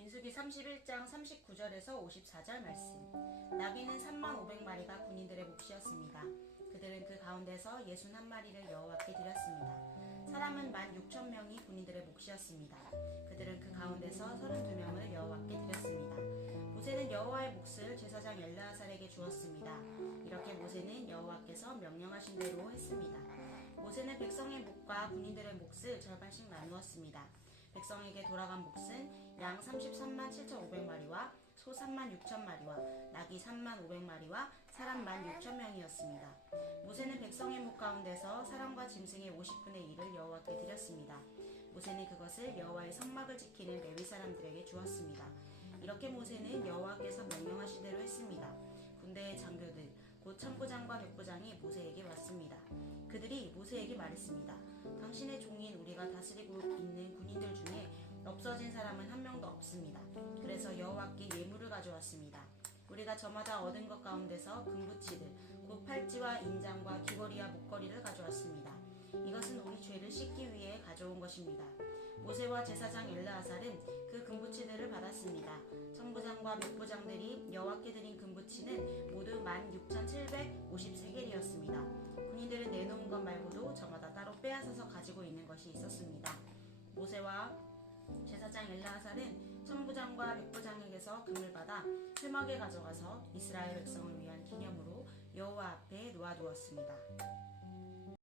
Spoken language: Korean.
민수기 31장 39절에서 54절 말씀. 나귀는 3만 500마리가 군인들의 몫이었습니다. 그들은 그 가운데서 61마리를 여호와께 드렸습니다. 사람은 1만 6천 명이 군인들의 몫이었습니다. 그들은 그 가운데서 32명을 여호와께 드렸습니다. 모세는 여호와의 몫을 제사장 엘르아살에게 주었습니다. 이렇게 모세는 여호와께서 명령하신 대로 했습니다. 모세는 백성의 몫과 군인들의 몫을 절반씩 나누었습니다. 백성에게 돌아간 몫은 양 33만 7,500마리와 소 3만 6천 마리와 낙이 3만 500마리와 사람 1만 6천 명이었습니다. 모세는 백성의 목 가운데서 사람과 짐승의 50분의 1을 여호와께 드렸습니다. 모세는 그것을 여호와의 성막을 지키는 레위 사람들에게 주었습니다. 이렇게 모세는 여호와께서 명령하신 대로 했습니다. 군대의 장교들 곧 천부장과 백부장이 모세에게 왔습니다. 그들이 모세에게 말했습니다. 당신 없습니다. 그래서 여호와께 예물을 가져왔습니다. 우리가 저마다 얻은 것 가운데서 금부치들 곧 팔찌와 인장과 귀걸이와 목걸이를 가져왔습니다. 이것은 우리 죄를 씻기 위해 가져온 것입니다. 모세와 제사장 엘르아살은 그 금부치들을 받았습니다. 천부장과 백부장들이 여호와께 드린 금부치는 모두 16,753개리였습니다. 군인들은 내놓은 것 말고도 저마다 따로 빼앗아서 가지고 있는 것이 있었습니다. 모세와 제사장 엘라살은 천부장과 백부장에게서 금을 받아 회막에 가져가서 이스라엘 백성을 위한 기념으로 여호와 앞에 놓아두었습니다.